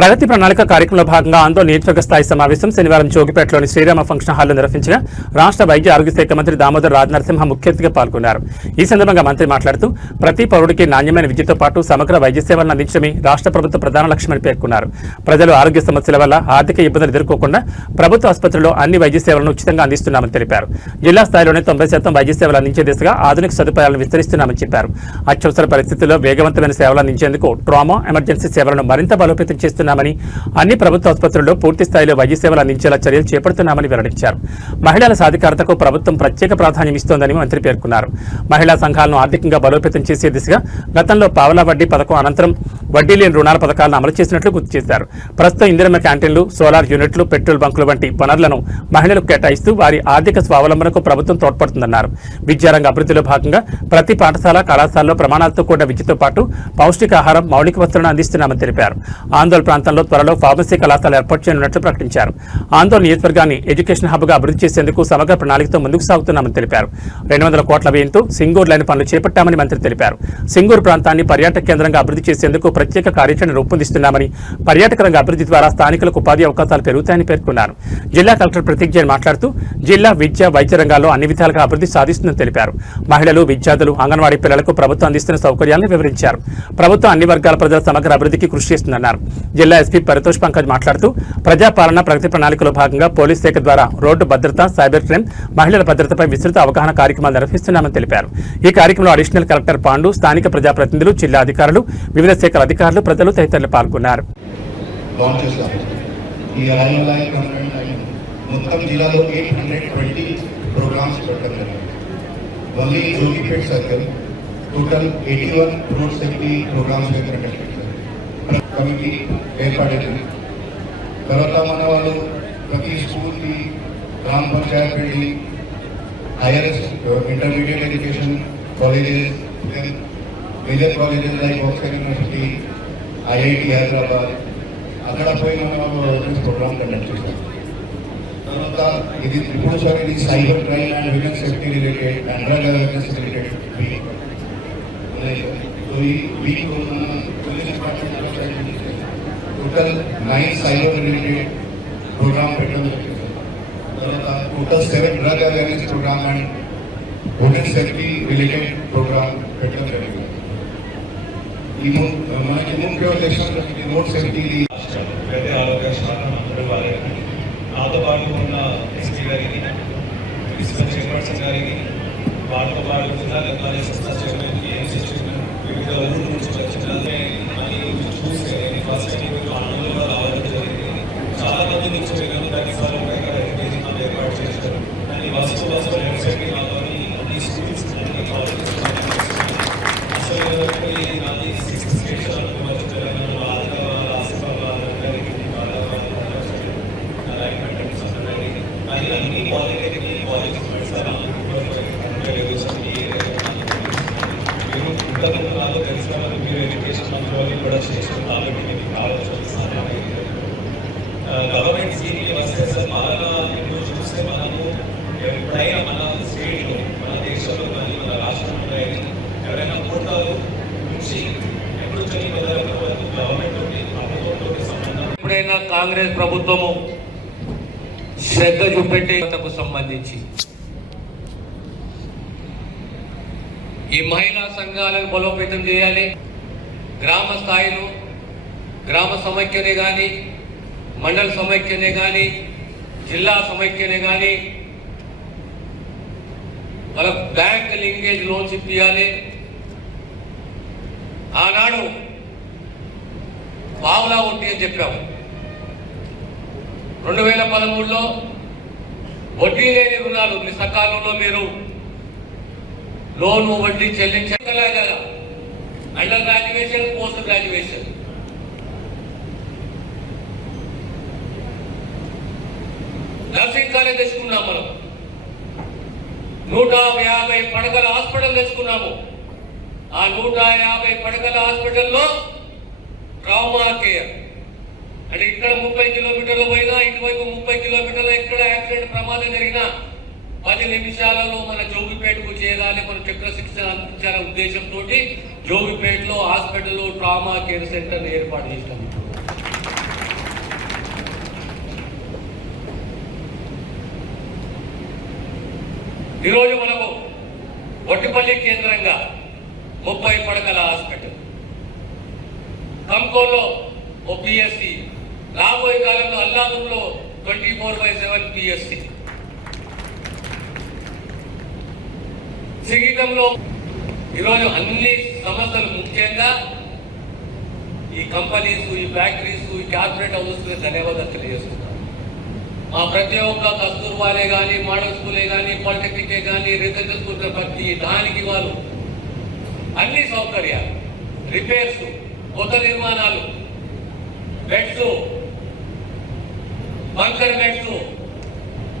ప్రగతి ప్రణాళిక కార్యక్రమంలో భాగంగా ఆందోళన నియోజకవర్గ స్థాయి సమావేశం శనివారం జోగిపేటలోని శ్రీరామ ఫంక్షన్ హాల్లో నిర్వహించగా రాష్ట్ర వైద్య ఆరోగ్య శాఖ మంత్రి దామోదర్ రాజనరసింహ ముఖ్య అతిథిగా పాల్గొన్నారు. ఈ సందర్భంగా మంత్రి మాట్లాడుతూ ప్రతి పౌరుడికి నాణ్యమైన విద్యతో పాటు సమగ్ర వైద్య సేవలను అందించడమే రాష్ట్ర ప్రభుత్వ ప్రధాన లక్ష్యమని పేర్కొన్నారు. ప్రజలు ఆరోగ్య సమస్యల వల్ల ఆర్థిక ఇబ్బందులు ఎదుర్కోకుండా ప్రభుత్వ ఆసుపత్రుల్లో అన్ని వైద్య సేవలను ఉచితంగా అందిస్తున్నామని తెలిపారు. జిల్లా స్థాయిలోనే 90% వైద్య సేవలు అందించే దిశగా ఆధునిక సదుపాయాలను విస్తరిస్తున్నామని చెప్పారు. అత్యవసర పరిస్థితుల్లో వేగవంతమైన సేవలు అందించేందుకు ట్రామా ఎమర్జెన్సీ సేవలను మరింత బలోపేతం చేస్తున్నామని, అన్ని ప్రభుత్వ ఆసుపత్రుల్లో పూర్తి స్థాయిలో వైద్య సేవలు అందించేలా చర్యలు చేపడుతున్నామని వెల్లడించారు. మహిళల సాధికారతకు ప్రభుత్వం ప్రత్యేక ప్రాధాన్యం ఇస్తోందని మంత్రి పేర్కొన్నారు. మహిళా సంఘాలను ఆర్థికంగా బలోపేతం చేసే దిశగా గతంలో పావలా వడ్డీ పథకం అనంతరం వడ్డీ లేని రుణాల పథకాలను అమలు చేసినట్లు గుర్తు చేశారు. ప్రస్తుతం ఇందిరమ్మ క్యాంటీన్లు, సోలార్ యూనిట్లు, పెట్రోల్ బంకులు వంటి వనరులను మహిళలకు కేటాయిస్తూ వారి ఆర్థిక స్వావలంబనకు ప్రభుత్వం తోడ్పడుతుందన్నారు. విద్యారంగ అభివృద్ధిలో భాగంగా ప్రతి పాఠశాల, కళాశాలలో ప్రమాణాలతో కూడిన విద్యతో పాటు పౌష్టికాహారం, మౌలిక వసతులను అందిస్తున్నామని తెలిపారు. ఆందోళన ప్రాంతంలో త్వరలో ఫార్మసీ కళాశాల ఏర్పాటు చేయనున్నట్లు ప్రకటించారు. ఆందోళన నియోజకవర్గాన్ని ఎడ్యుకేషన్ హబ్గా అభివృద్ధి చేసేందుకు సమగ్ర ప్రణాళికతో ముందుకు సాగుతున్నామని తెలిపారు. 200 కోట్ల వ్యయంతో సింగూరు లైన్ పనులు చేపట్టామని మంత్రి తెలిపారు. సింగూరు ప్రాంతాన్ని పర్యాటక కేంద్రంగా అభివృద్ధి చేసేందుకు ప్రత్యేక కార్యాచరణ రూపొందిస్తున్నామని, పర్యాటక రంగ అభివృద్ధి ద్వారా స్థానికులకు ఉపాధి అవకాశాలు పెరుగుతాయని పేర్కొన్నారు. జిల్లా కలెక్టర్ ప్రతీక్ జైన్ మాట్లాడుతూ జిల్లా విద్య, వైద్య రంగాల్లో అన్ని విధాలుగా అభివృద్ధి సాధిస్తుందని తెలిపారు. మహిళలు, విద్యార్థులు, అంగన్వాడీ పిల్లలకు ప్రభుత్వం అందిస్తున్న సౌకర్యాలను వివరించారు. ప్రభుత్వం అన్ని వర్గాల ప్రజల సమగ్ర అభివృద్ధికి కృషి చేస్తుందన్నారు. జిల్లా ఎస్పీ పరితోష్ పంకజ్ మాట్లాడుతూ ప్రజాపాలన ప్రగతి ప్రణాళికలో భాగంగా పోలీస్ శాఖ ద్వారా రోడ్డు భద్రత, సైబర్ క్రైమ్, మహిళల భద్రతపై విస్తృత అవగాహన కార్యక్రమాలు నిర్వహిస్తున్నామని తెలిపారు. ఈ కార్యక్రమంలో అడిషనల్ కలెక్టర్ పాండు, స్థానిక ప్రజాప్రతినిధులు, జిల్లా అధికారులు, వివిధ శాఖల అధికారులు, ప్రజలు తదితరులు పాల్గొన్నారు. మొత్తం జిల్లాలో 820 ప్రోగ్రామ్స్ పెట్టడం జరిగింది. Only Jogipet circle total 81 road safety programmes committee ఏర్పడింది. తర్వాత మన వాళ్ళు ప్రతి స్కూల్కి గ్రామ panchayat building, higher intermediate education colleges, major colleges like Oxford University, IIT Hyderabad, అక్కడ పోయి మనం ప్రోగ్రామ్ కండక్ట్ చేస్తాం. తర్వాత ఇది త్రిపురసారి ఇది cyber crime and women safety related and drug awareness related week. So ఈ week total 9 cyber related program పెట్టడం జరిగింది. తర్వాత total 7 drug awareness program and women safety related program పెట్టడం జరిగింది. ఈ మనకి ముఖ్య ఉద్దేశం రోడ్ సేఫ్టీ నాతో పాటు ఉన్న ఎస్పీ గారికి, ప్రిన్సిపల్ చైర్పర్సన్ గారికి, వాళ్ళతో పాటు జిల్లా కాలేజ్ చైర్మన్, ఏఎంసీ చైర్మన్, వివిధ ఊరు నుంచి వచ్చిన చూస్తే ఫస్ట్ టైం ఆనందంగా రావడం జరిగింది. చాలా మంది నుంచి వెళ్ళిన ప్రతిసారి ఏర్పాటు చేశారు. కానీ వస్తు వెబ్సైట్ కావాలి, అన్ని స్కూల్స్, అన్ని కాలేజెస్ అసలు నాది 6 స్టేట్స్ తెలంగాణ, ఆదిలాబాద్, ఆసిఫాబాద్, రంగారెడ్డి, అన్ని పాలిటెక్నిక్ కాలేజెస్ పెడతారు. నాలో తెలిసిన మీరు ఎడ్యుకేషన్ మంత్రి కూడా చేస్తారు కాబట్టి మీకు ఆలోచన గవర్నమెంట్ స్కీమ్కి వస్తే సార్ బాగా ఎన్నో చూస్తే మనము ఎప్పుడైనా మన స్టేట్లో, మన దేశంలో కానీ మన రాష్ట్రంలో కానీ ఎవరైనా పోతారు నుంచి ఎప్పుడు గవర్నమెంట్ ప్రభుత్వంతో సంబంధం. ఎప్పుడైనా కాంగ్రెస్ ప్రభుత్వము శ్రద్ధ చూపెట్టేందుకు సంబంధించి ఈ మహిళా సంఘాలను బలోపేతం చేయాలి. గ్రామ స్థాయిలో గ్రామ సమైక్యనే కానీ, మండల సమైక్యనే కానీ, జిల్లా సమైక్యనే కానీ వాళ్ళ బ్యాంక్ లింకేజ్ లోన్స్ ఇప్పించాలి. ఆనాడు పావలా వడ్డీ అని చెప్పాము. 2013లో వడ్డీ లేని రుణాలు సకాలంలో మీరు లోను వడ్డీ చెల్లించగల కదా. Under graduation, post graduation, nursing college తెచ్చుకున్నాం. మనం 150 పడకల హాస్పిటల్ తెచ్చుకున్నాము. ఆ 150 పడకల హాస్పిటల్లో ట్రామా కేర్ అంటే ఇక్కడ 30 కిలోమీటర్లు పోయినా ఇటువైపు 30 కిలోమీటర్లు ఎక్కడ యాక్సిడెంట్ ప్రమాదం జరిగినా 10 నిమిషాలలో మన జోగిపేటకు చేరాలి, మన చక్ర శిక్షణ అందించాలనే ఉద్దేశంతో జోగిపేటలో హాస్పిటల్లో ట్రామా కేర్ సెంటర్ని ఏర్పాటు చేస్తాం. ఈరోజు మనము వట్టిపల్లి కేంద్రంగా 30 పడకల హాస్పిటల్, కంకోలో ఓ పిఎస్సి, రాబోయే కాలంలో అల్లాదులో 24/7 పిఎస్సి, సిగితంలో ఈరోజు అన్ని సంస్థలు, ముఖ్యంగా ఈ కంపెనీస్, ఈ ఫ్యాక్టరీస్, ఈ కార్పొరేట్ హౌసెస్ ధన్యవాదాలు తెలియజేస్తున్నాను. మా ప్రతి ఒక్క కస్తూర్బాలే కానీ, మోడల్ స్కూలే కానీ, పాలిటెక్నికే కానీ, రీసెర్చ్ స్కూల్ ప్రతి దానికి వాళ్ళు అన్ని సౌకర్యాలు, రిపేర్స్, కొత్త నిర్మాణాలు, beds, bunker beds,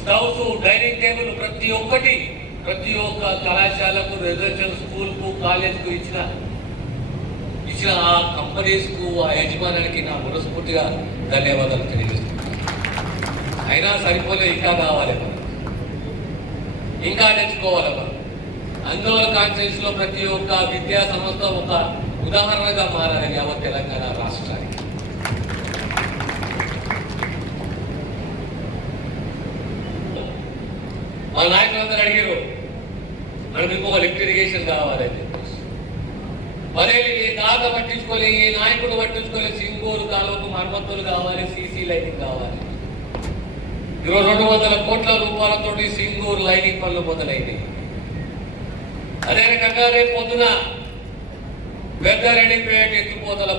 stoves, dining table, ప్రతి ఒక్క కళాశాలకు, రెసిడెన్షియల్ స్కూల్కు, కాలేజ్కు ఇచ్చిన ఆ కంపెనీస్కు, ఆ యజమానికి నా మనస్ఫూర్తిగా ధన్యవాదాలు తెలియజేస్తున్నాను. అయినా సరిపోలే, ఇంకా కావాలి, ఇంకా తెచ్చుకోవాలి. అందువల్ల కాన్స్టిట్యూన్సీలో ప్రతి ఒక్క విద్యా సంస్థ ఒక ఉదాహరణగా మారాలి యావత్ తెలంగాణ రాష్ట్రానికి. మా నాయకులందరూ అడిగారు, మనకు ఇంకొక లిఫ్ట్ ఇరిగేషన్ కావాలని చెప్పేసి. మరేమి ఏ దాత పట్టించుకోలే, ఏ నాయకుడు పట్టించుకోలే, సింగూరు కాలువకు మరమ్మతులు కావాలి, సీసీ లైటింగ్ కావాలి. ఈరోజు 200 కోట్ల రూపాయలతోటి సింగూరు లైటింగ్ పనులు మొదలైనవి. అదే రకంగా రేపు పొద్దున పెద్దారెడ్డిపేట ఎత్తిపోతల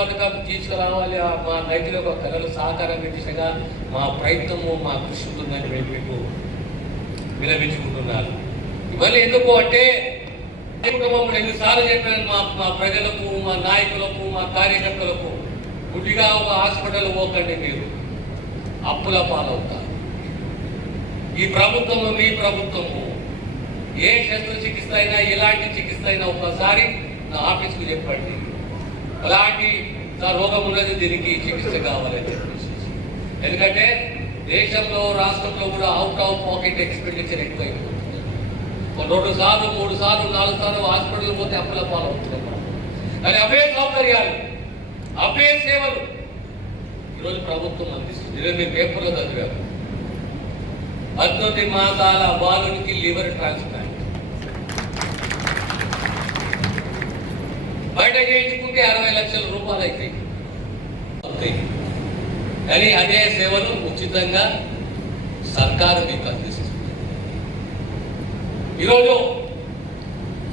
పథకం తీసుకురావాలి. మా రైతుల యొక్క కళలు సాకారం దిశగా మా ప్రయత్నము, మా కృషి ఉంటుందని మీకు విలపించుకుంటున్నారు. ఇవన్నీ ఎందుకు అంటే, కుటుంబం ఎన్నిసార్లు చెప్పాను, మా ప్రజలకు, మా నాయకులకు, మా కార్యకర్తలకు, గుడ్డిగా ఒక హాస్పిటల్ పోకండి, మీరు అప్పుల పాలవుతారు. ఈ ప్రభుత్వము, మీ ప్రభుత్వము, ఏ శస్త్రచికిత్స అయినా, ఎలాంటి చికిత్స అయినా ఒకసారి నా ఆఫీస్కు చెప్పండి, అలాంటి రోగం ఉన్నది, దీనికి చికిత్స కావాలని చెప్పేసి. ఎందుకంటే దేశంలో, రాష్ట్రంలో కూడా అవుట్ ఆఫ్ పాకెట్ ఎక్స్పెండిచర్ ఎక్కువైపోతుంది. 2 సార్లు, 3 సార్లు, 4 సార్లు హాస్పిటల్ పోతే అప్పుల పాలవుతున్నాం. కానీ అవే సౌకర్యాలు, అవే సేవలు ఈరోజు ప్రభుత్వం అందిస్తుంది. ఈరోజు మీ పేపర్లో చదివారు, 18 మాసాల బాలునికి లివర్ ట్రాన్స్ప్లాంట్ బయట చేయించుకుంటే 60 లక్షల రూపాయలు అవుతాయి. కానీ అదే సేవలు ఉచితంగా సర్కారు మీకు అందిస్తుంది. ఈరోజు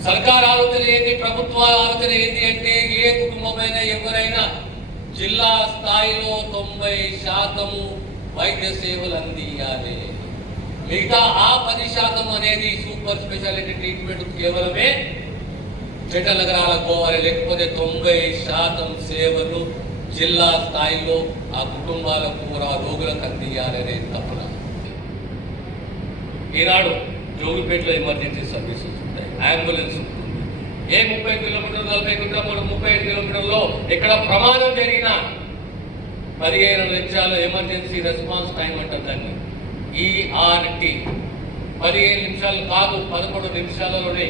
సర్కారు ఆలోచన ఏంటి, ప్రభుత్వ ఆలోచన ఏంటి అంటే, ఏ కుటుంబమైనా ఎవరైనా జిల్లా స్థాయిలో 90% వైద్య సేవలు అందియాలి. మిగతా ఆ 10% అనేది సూపర్ స్పెషాలిటీ ట్రీట్మెంట్ కేవలమే జనరల్ నగరాలకు పోవాలి. లేకపోతే 90% సేవలు జిల్లా స్థాయిలో ఆ కుటుంబాలకు, ఆ రోగులకు అందియాలనే తపన. ఈనాడు జోగిపేటలో ఎమర్జెన్సీ సర్వీసెస్ ఉంటాయి, అంబులెన్స్ ఉంటుంది. ఏ 30 కిలోమీటర్లు, 40 కిలోమీటర్లు, 35 కిలోమీటర్లో ఎక్కడ ప్రమాదం జరిగినా 15 నిమిషాలు ఎమర్జెన్సీ రెస్పాన్స్ టైం అంటారు దాన్ని, ERT. 15 నిమిషాలు కాదు, 11 నిమిషాలలోనే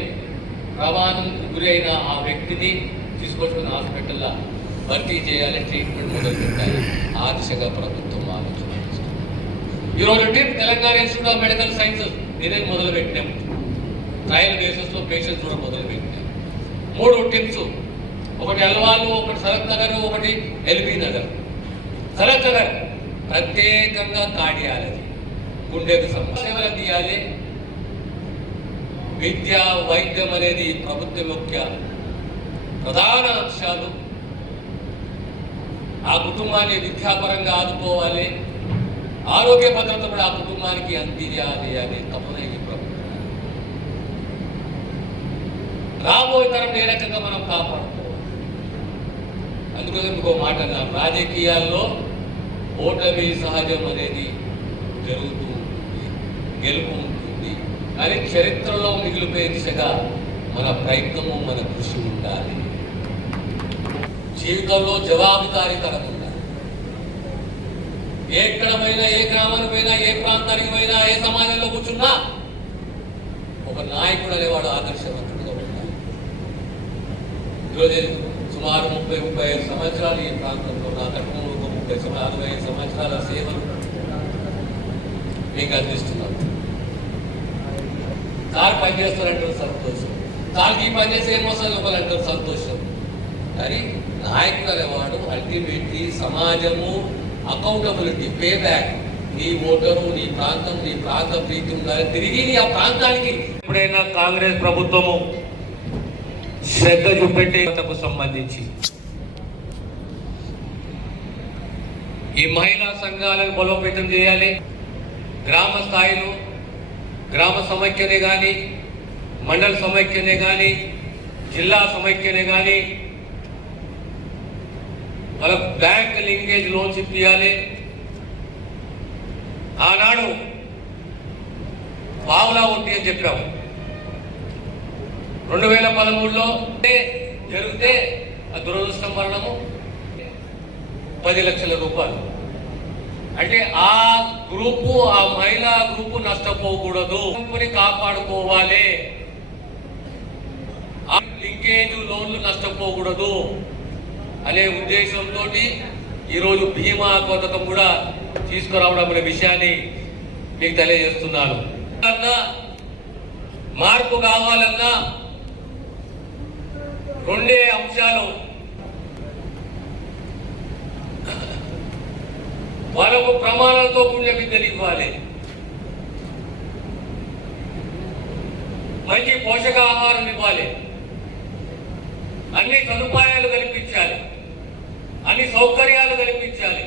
ప్రమాదంకు గురైన ఆ వ్యక్తిని తీసుకొచ్చుకున్న హాస్పిటల్లో భర్తీ చేయాలి, ట్రీట్మెంట్ మొదలు పెట్టాలి. ఆ దిశగా ప్రభుత్వం ఆలోచన. ఈరోజు tip Telangana institute of medical sciences దీనిని మొదలుపెట్టాం. ట్రయల్ బేసిస్లో పేషెంట్స్ కూడా మొదలుపెట్టాం. 3 టిప్స్, ఒకటి అల్వాలు, ఒకటి సరత్ నగర్, ఒకటి ఎల్బీ నగర్. సరత్ నగర్ ప్రత్యేకంగా కార్డియాలజీ, గుండెకు సేవలు అందియాలి. విద్య, వైద్యం అనేది ప్రభుత్వం యొక్క ప్రధాన అంశాలు. ఆ కుటుంబాన్ని విద్యాపరంగా ఆదుకోవాలి, ఆరోగ్య భద్రత కూడా ఆ కుటుంబానికి అందియాలి అనే తపన ఈ ప్రభుత్వం. రాబోయే తరం ఏ రకంగా మనం కాపాడుకోవాలి. అందుకోసం ఇంకో మాట, రాజకీయాల్లో ఓటమి సహజం అనేది జరుగుతూ ఉంటుంది, గెలుపు ఉంటుంది. కానీ చరిత్రలో మిగిలిపోయే దిశగా మన ప్రయత్నము, మన కృషి ఉండాలి. జీవితంలో జవాబుదారీతనం ఉండాలి. ఎక్కడ పోయినా, ఏ గ్రామానికి పోయినా, ఏ ప్రాంతానికి పోయినా, ఏ సమాజంలో కూర్చున్నా ఒక నాయకుడు అనేవాడు ఆదర్శవంతుడుగా ఉండాలి. ఈరోజు సుమారు 30-35 సంవత్సరాలు ఈ ప్రాంతంలో, నా తక్కువ 30-65 సంవత్సరాల సేవలు మీకు అందిస్తున్నాం. సార్ పనిచేస్తారంటారు సంతోషం, సార్కి ఈ పని చేస్తే ఏమొస్తుంది ఒకరంటారు సంతోషం. కానీ నాయకుడు అనేవాడు అల్టిమేట్లీ సమాజము అకౌంటబిలిటీ, పే బ్యాక్. నీ ఓటరు, నీ ప్రాంత ప్రీతి ఉండాలి, తిరిగి ఆ ప్రాంతానికి. ఎప్పుడైనా కాంగ్రెస్ ప్రభుత్వము శ్రద్ధ చూపెట్టేందుకు సంబంధించి ఈ మహిళా సంఘాలను బలోపేతం చేయాలి. గ్రామ స్థాయిలో గ్రామ సమైక్యనే కానీ, మండల సమైక్యనే కానీ, జిల్లా సమైక్యనే కానీ వాళ్ళ బ్యాంక్ లింకేజ్ లోన్స్ ఇప్పించాలి. ఆనాడు పావులా వడ్డీ అని చెప్పాము. 2013లో జరిగితే దురదృష్టం మరణము 10 లక్షల రూపాయలు. అంటే ఆ గ్రూపు, ఆ మహిళా గ్రూపు నష్టపోకూడదు, కాపాడుకోవాలి. ఆ లింకేజ్ లోన్లు నష్టపోకూడదు అనే ఉద్దేశంతో ఈరోజు బీమా పథకం కూడా తీసుకురావడం అనే విషయాన్ని మీకు తెలియజేస్తున్నాను. మార్పు కావాలన్నా రెండే అంశాలు. వాళ్ళకు ప్రమాణాలతో కూడిన విద్యను ఇవ్వాలి, మంచి పోషకాహారం ఇవ్వాలి, అన్ని సదుపాయాలు కల్పించాలి, అన్ని సౌకర్యాలు కల్పించాలి.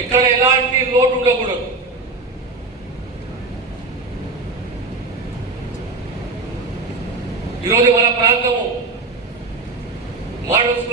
ఎక్కడ ఎలాంటి లోటు ఉండకూడదు. ఈరోజు మన ప్రాంతము మోడల్ స్కూల్